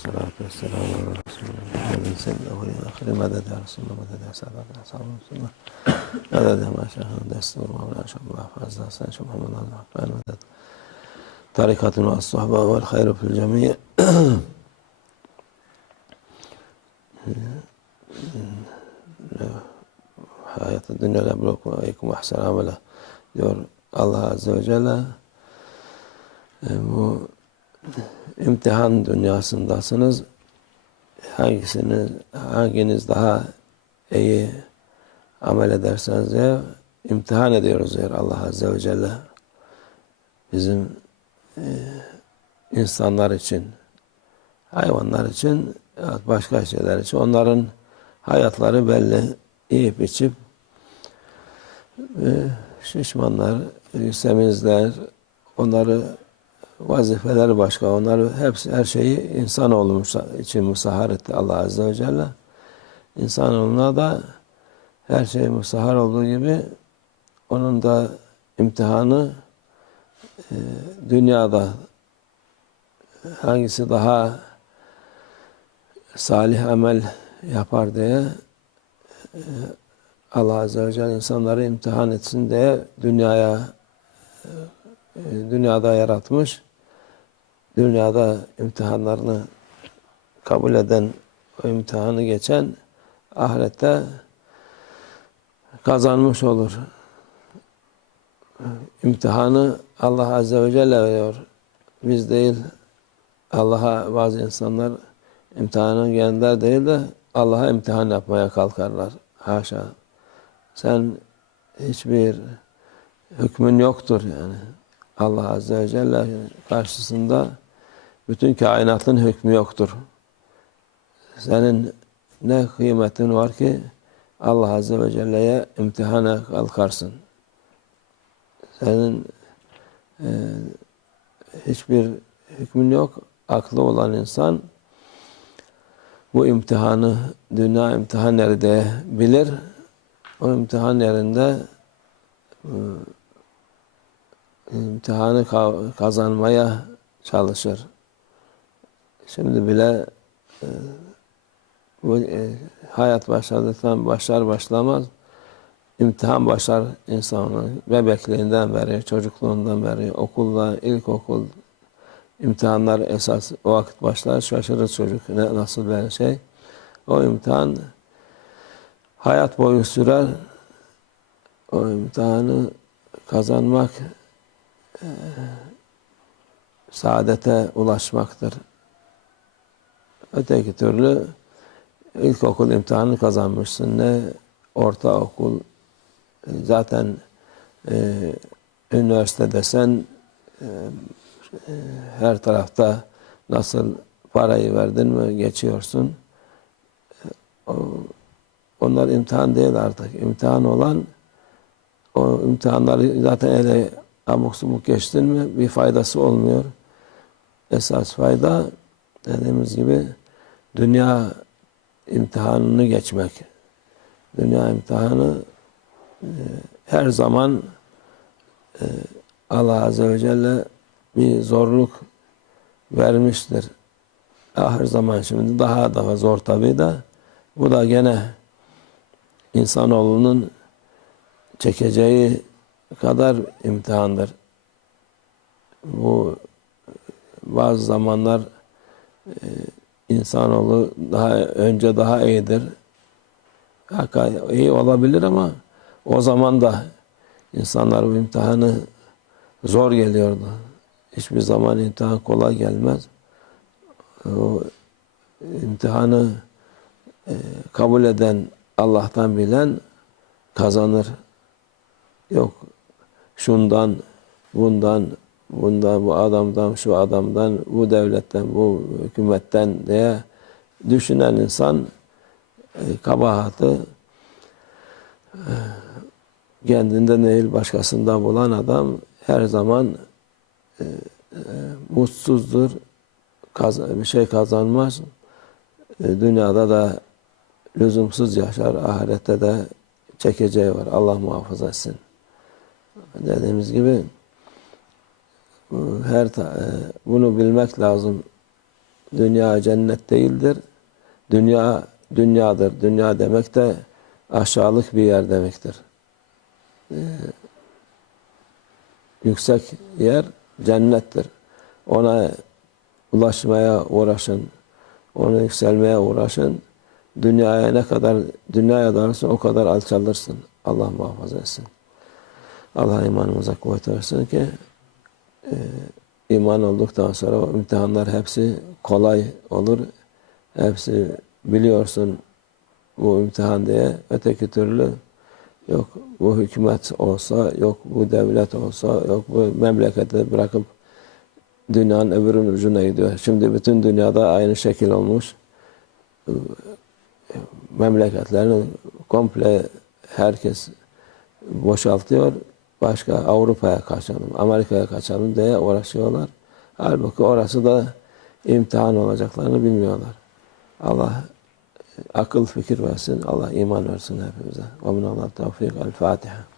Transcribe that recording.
والصلاة والسلام على رسول الله من سن الأولين والآخرين مدد يا رسول الله مدد يا سعد يا سادة رسول الله مدد يا ما شاء الله يستر وما شاء الله فعز حسن شبه من الله. الرحمن مدد طريقة والصحبة والخير في الجميع. حياة الدنيا لأبلوكم وإيكم أحسن عملة يقول الله عز وجل imtihan dünyasındasınız. Hangisini hanginiz daha iyi amel ederseniz diye imtihan ediyoruz diyor Allah Azze ve Celle. Bizim e, insanlar için hayvanlar için başka şeyler için. Onların hayatları belli yiyip içip e, şişmanlar, semizler, onları vazifeleri başka, onları hepsi her şeyi insanoğlu için musahhar etti Allah Azze ve Celle. İnsanoğluna da her şey musahhar olduğu gibi onun da imtihanı e, dünyada hangisi daha salih amel yapar diye e, Allah Azze ve Celle insanları imtihan etsin diye dünyaya e, dünyada yaratmış. Dünyada imtihanlarını kabul eden, o imtihanı geçen ahirette kazanmış olur. İmtihanı Allah Azze ve Celle veriyor. Biz değil, Allah'a bazı insanlar imtihanı gelenler değil de Allah'a imtihan yapmaya kalkarlar. Haşa. Sen hiçbir hükmün yoktur yani. Allah Azze ve Celle karşısında bütün kainatın hükmü yoktur. Senin ne kıymetin var ki Allah Azze ve Celle'ye imtihana kalkarsın. Senin e, hiçbir hükmün yok. Aklı olan insan bu imtihanı, dünya imtihan nerede bilir. O imtihan yerinde e, imtihanı kazanmaya çalışır. Şimdi bile e, bu e, hayat başladıktan başlar başlamaz imtihan başlar insanın bebekliğinden beri, çocukluğundan beri, okulda, ilkokul imtihanlar esas o vakit başlar. Şaşırır çocuk ne, nasıl bir şey. O imtihan hayat boyu sürer. O imtihanı kazanmak e, saadete ulaşmaktır. Öteki türlü ilkokul imtihanı kazanmışsın. Ne ortaokul zaten e, üniversite desen e, her tarafta nasıl parayı verdin mi geçiyorsun. Onlar imtihan değil artık. İmtihan olan o imtihanları zaten ele abuk subuk geçtin mi bir faydası olmuyor. Esas fayda dediğimiz gibi dünya imtihanını geçmek. Dünya imtihanı e, her zaman e, Allah Azze ve Celle bir zorluk vermiştir. Her zaman şimdi daha daha zor tabii de bu da gene insanoğlunun çekeceği kadar imtihandır. Bu bazı zamanlar e, insanoğlu daha önce daha iyidir. Hakikaten iyi olabilir ama o zaman da insanlar bu imtihanı zor geliyordu. Hiçbir zaman imtihan kolay gelmez. O imtihanı e, kabul eden, Allah'tan bilen kazanır. Yok şundan, bundan, bundan, bu adamdan, şu adamdan, bu devletten, bu hükümetten diye düşünen insan e, kabahatı e, kendinde değil başkasında bulan adam her zaman e, e, mutsuzdur. Bir şey kazanmaz. Dünyada da lüzumsuz yaşar. Ahirette de çekeceği var. Allah muhafaza etsin. Dediğimiz gibi her e, bunu bilmek lazım. Dünya cennet değildir. Dünya dünyadır. Dünya demek de aşağılık bir yer demektir. Ee, yüksek yer cennettir. Ona ulaşmaya uğraşın. Ona yükselmeye uğraşın. Dünyaya ne kadar dünyaya dalırsın o kadar alçalırsın. Allah muhafaza etsin. Allah imanımıza kuvvet versin ki e, iman olduktan sonra o imtihanlar hepsi kolay olur. Hepsi biliyorsun bu imtihan diye. Öteki türlü yok bu hükümet olsa, yok bu devlet olsa, yok bu memleketi bırakıp dünyanın öbürünün ucuna gidiyor. Şimdi bütün dünyada aynı şekil olmuş. Memleketlerini komple herkes boşaltıyor. Başka Avrupa'ya kaçalım, Amerika'ya kaçalım diye uğraşıyorlar. Halbuki orası da imtihan olacaklarını bilmiyorlar. Allah akıl fikir versin, Allah iman versin hepimize. Ve minallah tevfik. El Fatiha.